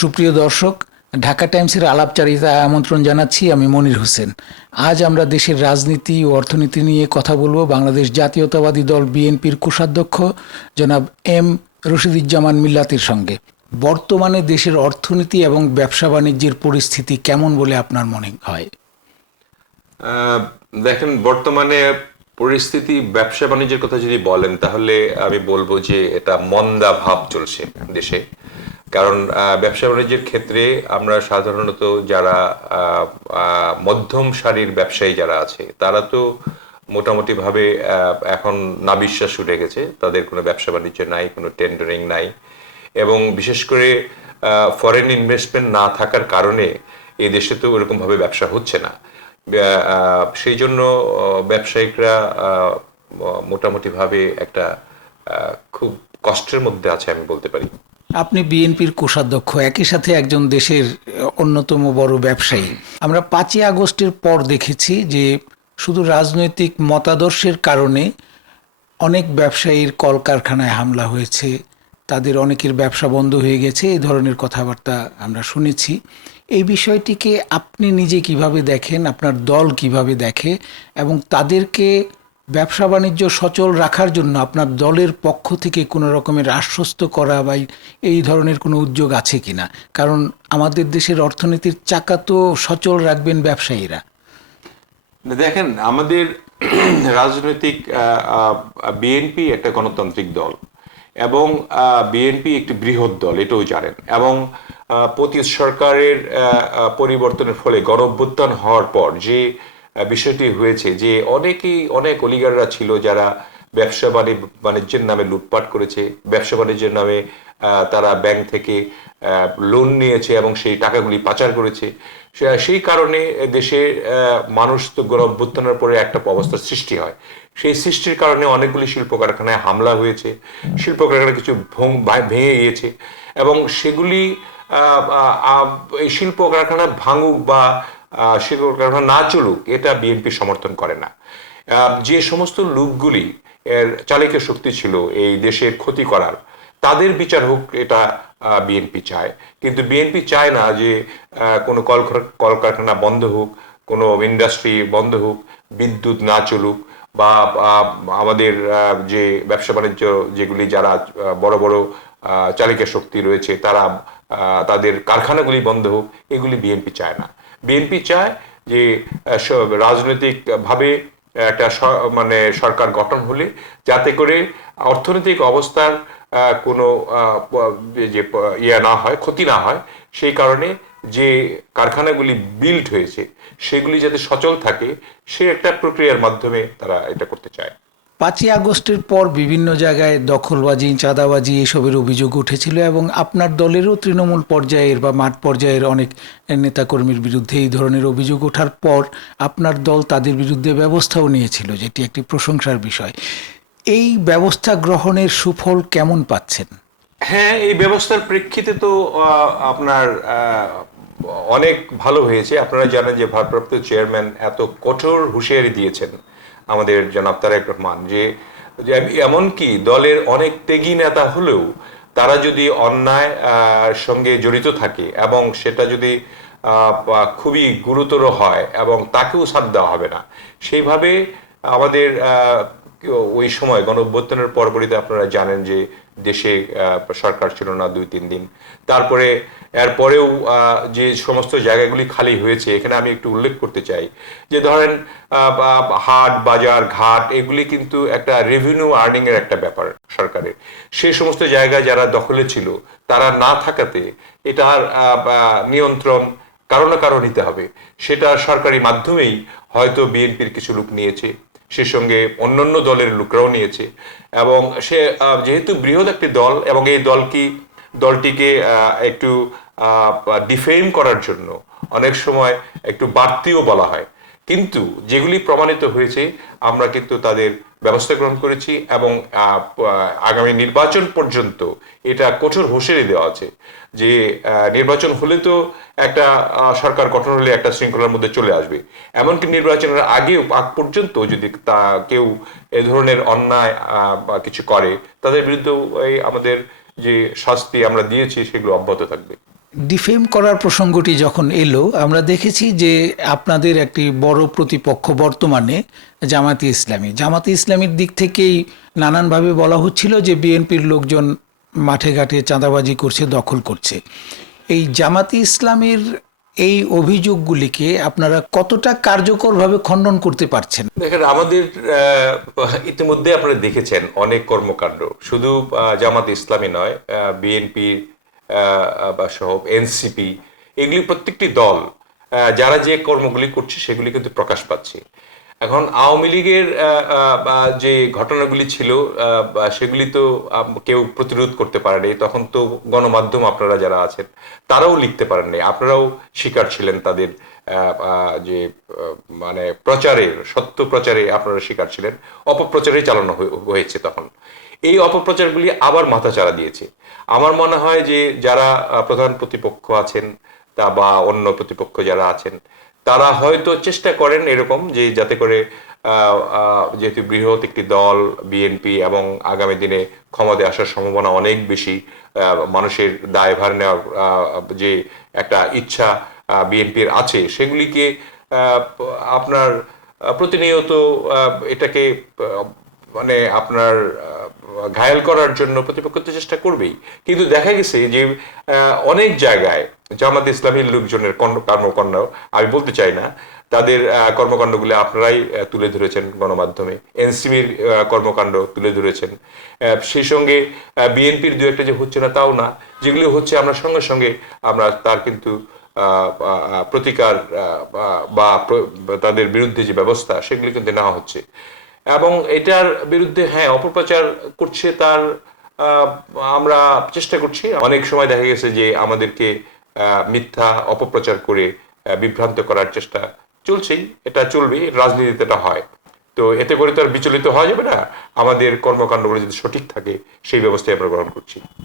সুপ্রিয় দর্শক, ঢাকা টাইমসের আলাপচারিতায় আমন্ত্রণ জানাচ্ছি। আমি মনির হোসেন। আজ আমরা দেশের রাজনীতি ও অর্থনীতি নিয়ে কথা বলবো বাংলাদেশ জাতীয়তাবাদী দল বিএনপির কোষাধ্যক্ষ জনাব এম রশিদুজ্জামান মিল্লাতের সঙ্গে। বর্তমানে দেশের অর্থনীতি এবং ব্যবসা বাণিজ্যের পরিস্থিতি কেমন বলে আপনার মনে হয়? দেখেন, বর্তমানে পরিস্থিতি, ব্যবসা বাণিজ্যের কথা যদি বলেন তাহলে আমি বলবো যে এটা মন্দা ভাব চলছে দেশে। কারণ ব্যবসা বাণিজ্যের ক্ষেত্রে আমরা সাধারণত যারা মধ্যম সারির ব্যবসায়ী যারা আছে তারা তো মোটামুটি ভাবে এখন নাবিশ্বাস উঠে গেছে। তাদের কোনো ব্যবসা বাণিজ্য নাই, কোনো টেন্ডারিং নাই, এবং বিশেষ করে ফরেন ইনভেস্টমেন্ট না থাকার কারণে এই দেশে তো ওরকম ভাবে ব্যবসা হচ্ছে না। সেই জন্য ব্যবসায়িকরা মোটামুটি ভাবে একটা খুব কষ্টের মধ্যে আছে আমি বলতে পারি। আপনি বিএনপির কোষাধ্যক্ষ, একই সাথে একজন দেশের অন্যতম বড় ব্যবসায়ী। আমরা 5ই আগস্টের পর দেখেছি যে শুধু রাজনৈতিক মতাদর্শের কারণে অনেক ব্যবসায়ীর কলকারখানায় হামলা হয়েছে, তাদের অনেকের ব্যবসা বন্ধ হয়ে গেছে, এই ধরনের কথাবার্তা আমরা শুনেছি। এই বিষয়টিকে আপনি নিজে কিভাবে দেখেন, আপনার দল কিভাবে দেখে, এবং তাদেরকে ব্যবসা বাণিজ্য সচল রাখার জন্য আপনার দলের পক্ষ থেকে কোনো রকমের আশ্বস্ত করা বা এই ধরনের কোনো উদ্যোগ আছে কিনা? কারণ আমাদের দেশের অর্থনীতির চাকা তো সচল রাখবেন ব্যবসায়ীরা। দেখেন, আমাদের রাজনৈতিক বিএনপি একটা গণতান্ত্রিক দল, এবং বিএনপি একটি বৃহৎ দল, এটাও জানেন। এবং প্রতি সরকারের পরিবর্তনের ফলে গণঅভ্যুত্থান হওয়ার পর যে বিষয়টি হয়েছে যে অনেক অলিগাররা ছিল যারা ব্যবসা বাণিজ্যের নামে লুটপাট করেছে, ব্যবসা বাণিজ্যের নামে তারা ব্যাংক থেকে লোন নিয়েছে এবং সেই টাকাগুলি পাচার করেছে। সেই কারণে দেশে মানুষ তো গণঅভ্যুত্থানের পরে একটা অবস্থার সৃষ্টি হয়। সেই সৃষ্টির কারণে অনেকগুলি শিল্প কারখানায় হামলা হয়েছে, শিল্প কারখানা কিছু ভেঙে গিয়েছে, এবং সেগুলি এই শিল্প কারখানা ভাঙুক বা শিল্প কারখানা না চলুক এটা বিএনপি সমর্থন করে না। যে সমস্ত লোকগুলি এর চালিকা শক্তি ছিল এই দেশের ক্ষতি করার, তাদের বিচার হোক, এটা বিএনপি চায়। কিন্তু বিএনপি চায় না যে কোনো কলকারখানা বন্ধ হোক, কোনো ইন্ডাস্ট্রি বন্ধ হোক, বিদ্যুৎ না চলুক, বা আমাদের যে ব্যবসা বাণিজ্য যেগুলি যারা বড় বড় চালিকা শক্তি রয়েছে তারা তাদের কারখানাগুলি বন্ধ হোক, এগুলি বিএনপি চায় না। বিএনপি চায় যে রাজনৈতিক ভাবে একটা মানে সরকার গঠন হলে যাতে করে অর্থনৈতিক অবস্থার কোনো যে না হয়, ক্ষতি না হয়, সেই কারণে যে কারখানাগুলি বিল্ড হয়েছে সেগুলি যাতে সচল থাকে, সে একটা প্রক্রিয়ার মাধ্যমে তারা এটা করতে চায়। 5ই আগস্টের পর বিভিন্ন জায়গায় দখলবাজি, চাঁদাবাজি এসবের অভিযোগ উঠেছিল, এবং আপনার দলেরও তৃণমূল পর্যায়ের বা মাঠ পর্যায়ের অনেক নেতাকর্মীর বিরুদ্ধে এই ধরনের অভিযোগ ওঠার পর আপনার দল তাদের বিরুদ্ধে ব্যবস্থাও নিয়েছিল, যেটি একটি প্রশংসার বিষয়। এই ব্যবস্থা গ্রহণের সুফল কেমন পাচ্ছেন? হ্যাঁ, এই ব্যবস্থার প্রেক্ষিতে তো আপনার অনেক ভালো হয়েছে। আপনারা জানেন যে ভারপ্রাপ্ত চেয়ারম্যান এত কঠোর হুঁশিয়ারি দিয়েছেন আমাদের জনাব তারেক রহমান, যে এমনকি দলের অনেক ত্যাগী নেতা হলেও তারা যদি অন্যায় সঙ্গে জড়িত থাকে এবং সেটা যদি খুবই গুরুতর হয় এবং তাকেও ছাড় দেওয়া হবে না। সেইভাবে আমাদের ওই সময় গণঅভ্যুত্থানের পরপরই আপনারা জানেন যে দেশে সরকার ছিল না 2-3 দিন। তারপরে এরপরেও যে সমস্ত জায়গাগুলি খালি হয়েছে, এখানে আমি একটু উল্লেখ করতে চাই যে ধরেন হাট, বাজার, ঘাট, এগুলি কিন্তু একটা রেভিনিউ আর্নিং এর একটা ব্যাপার সরকারের। সেই সমস্ত জায়গায় যারা দখলে ছিল তারা না থাকাতে এটার নিয়ন্ত্রণ কারো না কারো নিতে হবে। সেটা সরকারি মাধ্যমেই হয়তো বিএনপির কিছু লোক নিয়েছে, সে সঙ্গে অন্যান্য দলের লোকরাও নিয়েছে, এবং সে যেহেতু বৃহৎ একটি দল এবং এই দলটিকে একটু ডিফেম করার জন্য অনেক সময় একটু বাড়তিও বলা হয়। কিন্তু যেগুলি প্রমাণিত হয়েছে আমরা কিন্তু তাদের ব্যবস্থা গ্রহণ করেছি, এবং আগামী নির্বাচন পর্যন্ত এটা কঠোর হুঁশিয়ারি দেওয়া আছে যে নির্বাচন হলে তো একটা সরকার গঠন হলে একটা শৃঙ্খলার মধ্যে চলে আসবে। এমনকি নির্বাচনের আগ পর্যন্ত যদি কেউ এ ধরনের অন্যায় কিছু করে, তাদের বিরুদ্ধেও এই আমাদের যে শাস্তি আমরা দিয়েছি সেগুলো অব্যাহত থাকবে। ডিফেম করার প্রসঙ্গটি যখন এলো, আমরা দেখেছি যে আপনাদের একটি বড় প্রতিপক্ষ বর্তমানে জামায়াতে ইসলামী। জামায়াতে ইসলামীর দিক থেকেই নানানভাবে বলা হচ্ছিল যে বিএনপির লোকজন মাঠে ঘাটে চাঁদাবাজি করছে, দখল করছে। এই জামায়াতে ইসলামীর এই অভিযোগগুলিকে আপনারা কতটা কার্যকরভাবে খণ্ডন করতে পারছেন? দেখেন, আমাদের ইতিমধ্যে আপনারা দেখেছেন অনেক কর্মকাণ্ড, শুধু জামাত ইসলামী নয়, বিএনপি বা সহ এনসিপি, এগুলি প্রত্যেকটি দল যারা যে কর্মগুলি করছে সেগুলি কিন্তু প্রকাশ পাচ্ছে। এখন আওয়ামী লীগের যে ঘটনাগুলি ছিল সেগুলি তো কেউ প্রতিরোধ করতে পারেনি, তখন তো গণমাধ্যম আপনারা যারা আছেন তারাও লিখতে পারেননি, আপনারাও শিকার ছিলেন তাদের যে মানে প্রচারের, সত্য প্রচারে আপনারা শিকার ছিলেন, অপপ্রচারে চালানো হয়েছে। তখন এই অপপ্রচারগুলি আবার মাথাচাড়া দিয়েছে। আমার মনে হয় যে যারা প্রধান প্রতিপক্ষ আছেন তা বা অন্য প্রতিপক্ষ যারা আছেন তারা হয়তো চেষ্টা করেন এরকম যে যাতে করে যেহেতু বৃহৎ একটি দল বিএনপি এবং আগামী দিনে ক্ষমতায় আসার সম্ভাবনা অনেক বেশি, মানুষের দায়ভার নেওয়ার যে একটা ইচ্ছা বিএনপির আছে, সেগুলিকে আপনার প্রতিনিয়ত এটাকে মানে আপনার ঘায়েল করার জন্য প্রতিপক্ষ তো চেষ্টা করবেই। কিন্তু দেখা গেছে যে অনেক জায়গায় জামাত ইসলামীর লোকজনের কর্মকাণ্ড, আমি বলতে চাই না, তাদের কর্মকাণ্ডগুলো আপনারাই তুলে ধরেছেন গণমাধ্যমে, এনসিবির কর্মকাণ্ড তুলে ধরেছেন। সেই সঙ্গে বিএনপির দু একটা যে হচ্ছে না তাও না, যেগুলি হচ্ছে আমরা সঙ্গে সঙ্গে আমরা তার কিন্তু প্রতিকার বা তাদের বিরুদ্ধে যে ব্যবস্থা সেগুলি কিন্তু নেওয়া হচ্ছে। এবং এটার বিরুদ্ধে হ্যাঁ অপপ্রচার করছে তার আমরা চেষ্টা করছি। অনেক সময় দেখা গেছে যে আমাদেরকে মিথ্যা অপপ্রচার করে বিভ্রান্ত করার চেষ্টা চলছেই, এটা চলবে, রাজনীতিতে এটা হয়। তো এতে করে তো আর বিচলিত হওয়া যাবে না, আমাদের কর্মকাণ্ডগুলো যদি সঠিক থাকে সেই ব্যবস্থায় আমরা গ্রহণ করছি।